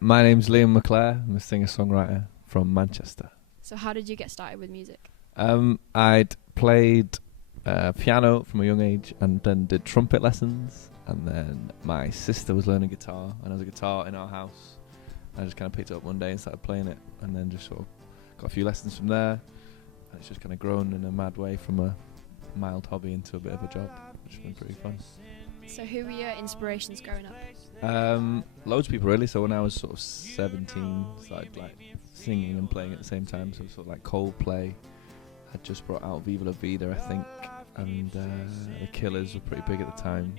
My name's Liam McClair. I'm a singer-songwriter from Manchester. So how did you get started with music? I'd played piano from a young age and then did trumpet lessons. And then my sister was learning guitar, and there was a guitar in our house. I just kind of picked it up one day and started playing it, and then just sort of got a few lessons from there. And it's just kind of grown in a mad way from a mild hobby into a bit of a job, which has been pretty fun. So who were your inspirations growing up? Loads of people really. So when I was sort of 17, started like singing and playing at the same time. So sort of like Coldplay had just brought out Viva La Vida, I think, and the Killers were pretty big at the time.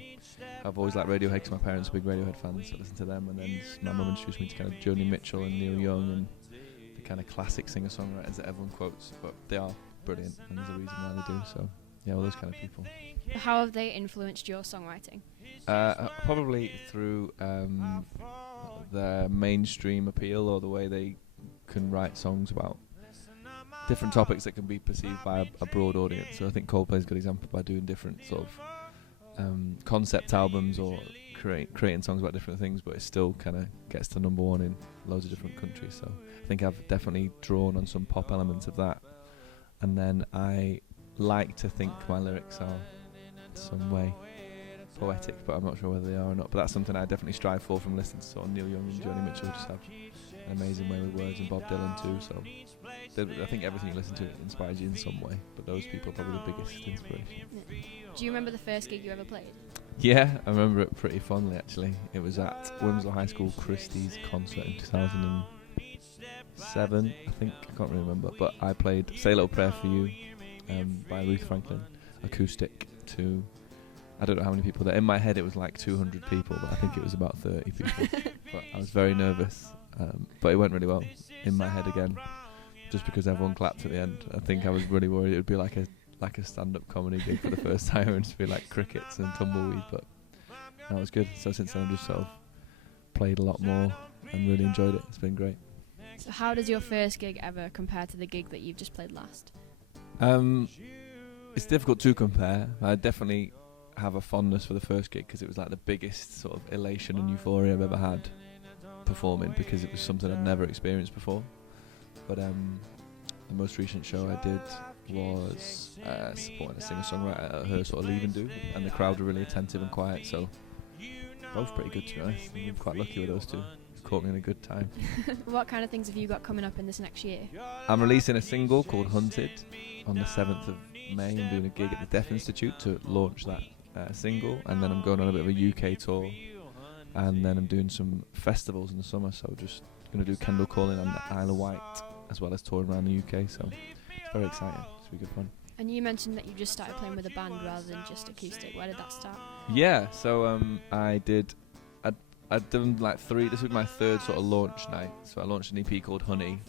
I've always liked Radiohead because my parents are big Radiohead fans, so I listened to them. And then my mum introduced me to kind of Joni Mitchell and Neil Young and the kind of classic singer-songwriters that everyone quotes, but they are brilliant, and there's a reason why they do. So yeah, all those kind of people. How have they influenced your songwriting? Probably through their mainstream appeal, or the way they can write songs about different topics that can be perceived by a broad audience. So I think Coldplay is a good example by doing different sort of concept albums or creating songs about different things, but it still kind of gets to number one in loads of different countries. So I think I've definitely drawn on some pop elements of that, and then I like to think my lyrics are in some way poetic, but I'm not sure whether they are or not. But that's something I definitely strive for from listening to sort of Neil Young and Joni Mitchell. Just have an amazing way with words, and Bob Dylan too. So I think everything you listen to inspires you in some way, but those people are probably the biggest inspiration. Yeah. Do you remember the first gig you ever played? Yeah, I remember it pretty fondly actually. It was at Winslow High School Christie's concert in 2007, I think. I can't really remember, but I played Say a Little Prayer for You by Ruth Franklin, acoustic, to I don't know how many people there. In my head it was like 200 people, but I think it was about 30 people. But I was very nervous, but it went really well in my head again, just because everyone clapped at the end. I think I was really worried it would be like a stand-up comedy gig for the first time and just be like crickets and tumbleweed, but that was good. So since then I've just sort of played a lot more and really enjoyed it. It's been great. So how does your first gig ever compare to the gig that you've just played last? It's difficult to compare. I definitely have a fondness for the first gig because it was like the biggest sort of elation and euphoria I've ever had performing, because it was something I'd never experienced before. But the most recent show I did was supporting a singer-songwriter at her sort of leave and do, and the crowd were really attentive and quiet, so both pretty good, to be honest. I'm quite lucky with those two. Caught me in a good time. What kind of things have you got coming up in this next year? I'm releasing a single called Hunted on the 7th of May. I'm doing a gig at the Deaf Institute to launch that single, and then I'm going on a bit of a UK tour, and then I'm doing some festivals in the summer, so just going to do Kendall Calling on the Isle of Wight as well as touring around the UK, so it's very exciting. It's be good fun. And you mentioned that you just started playing with a band rather than just acoustic. Where did that start? Yeah, so I'd done like three. This was my third sort of launch night. So I launched an EP called Honey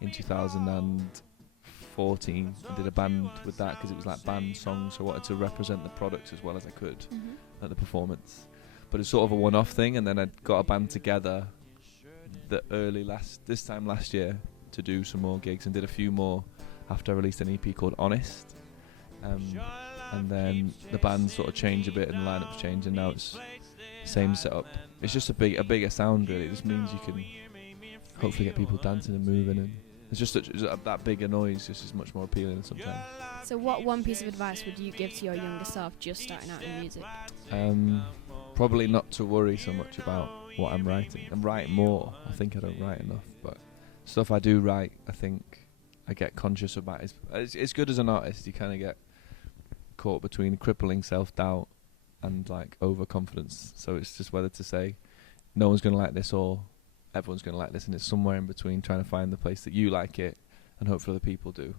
in 2014. I did a band with that because it was like band songs, so I wanted to represent the product as well as I could at the performance. But it's sort of a one-off thing, and then I got a band together this time last year to do some more gigs, and did a few more after I released an EP called Honest. And then the band sort of changed a bit and the lineup's changed, and now it's same setup. It's just a bigger sound really. It just means you can hopefully get people dancing and moving, and it's just that bigger noise just is much more appealing sometimes. So what one piece of advice would you give to your younger self just starting out in music? Probably not to worry so much about what I'm writing. I'm writing more. I think I don't write enough, but stuff I do write, I think I get conscious about. It's good as an artist. You kind of get caught between crippling self-doubt and like overconfidence. So it's just whether to say no one's going to like this or everyone's going to like this, and it's somewhere in between, trying to find the place that you like it and hopefully other people do.